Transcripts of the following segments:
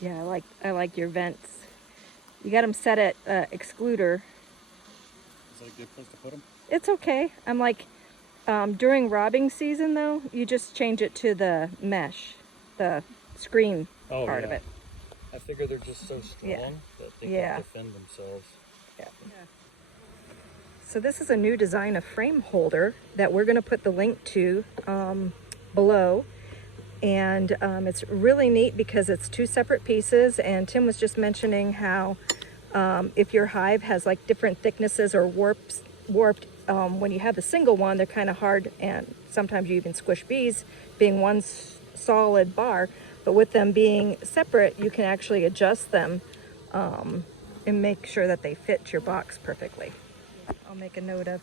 Yeah, I like your vents. You got them set at excluder. Is that a good place to put them? It's okay. I'm like, during robbing season though, you just change it to the mesh, the screen part of it. I figure they're just so strong that they can defend themselves. Yeah. So this is a new design of frame holder that we're going to put the link to below. And it's really neat because it's two separate pieces, and Tim was just mentioning how if your hive has like different thicknesses or warped, when you have the single one, they're kind of hard, and sometimes you even squish bees being one solid bar. But with them being separate, you can actually adjust them and make sure that they fit your box perfectly. I'll make a note of.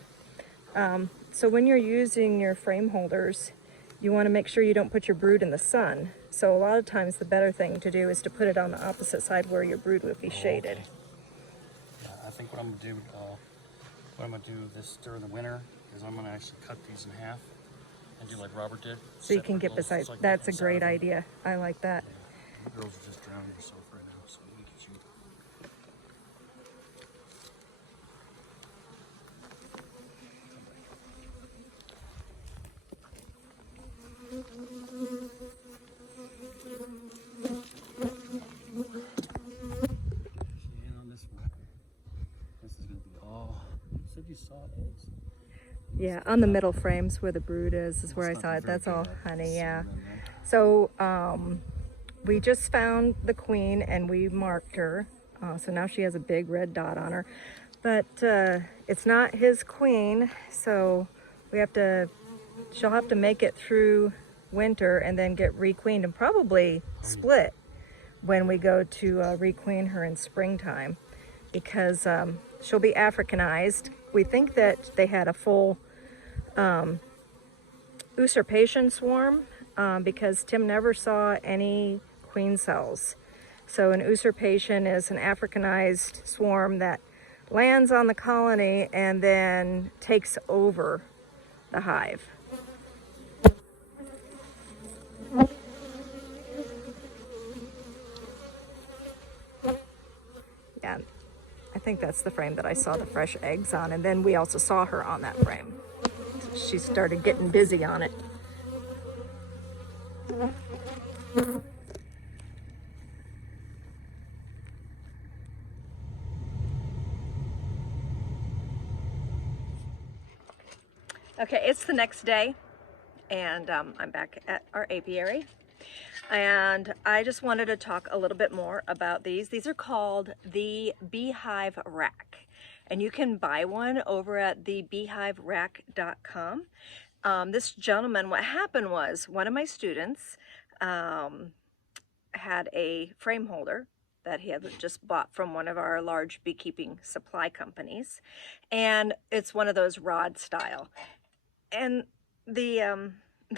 So when you're using your frame holders, you want to make sure you don't put your brood in the sun. So a lot of times the better thing to do is to put it on the opposite side where your brood would be shaded. Okay. Yeah, I think what I'm gonna do this during the winter is I'm gonna actually cut these in half and do like Robert did. So you can get beside. So That's a great idea. I like that. Yeah. You girls are just drowning yourself right now, so we can shoot. On this one. This is gonna be all. You said you saw eggs. Yeah, on the middle frames where the brood is where I saw it. That's all honey, yeah. So we just found the queen and we marked her. So now she has a big red dot on her. But it's not his queen, so she'll have to make it through winter and then get requeened and probably split when we go to requeen her in springtime, because she'll be Africanized. We think that they had a full usurpation swarm because Tim never saw any queen cells. So an usurpation is an Africanized swarm that lands on the colony and then takes over the hive. Yeah, I think that's the frame that I saw the fresh eggs on, and then we also saw her on that frame. She started getting busy on it. Okay, it's the next day, and I'm back at our apiary. And I just wanted to talk a little bit more about these. These are called the Beehive Rack. And you can buy one over at thebeehiverack.com. This gentleman, what happened was one of my students had a frame holder that he had just bought from one of our large beekeeping supply companies. And it's one of those rod style. And the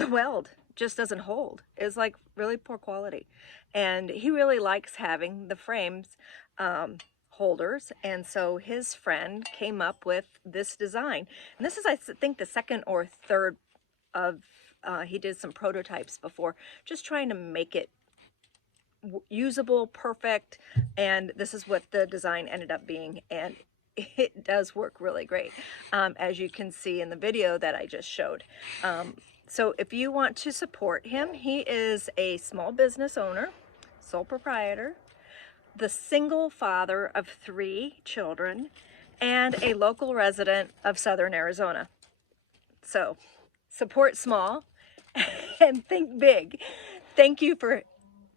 weld just doesn't hold. It's like really poor quality. And he really likes having the frames holders, and so his friend came up with this design. And this is, I think, the second or third of, he did some prototypes before, just trying to make it usable, perfect, and this is what the design ended up being, and it does work really great, as you can see in the video that I just showed. So if you want to support him, he is a small business owner, sole proprietor, the single father of 3 children, and a local resident of Southern Arizona. So support small and think big. Thank you for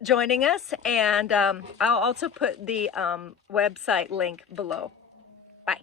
joining us, and I'll also put the website link below. Bye.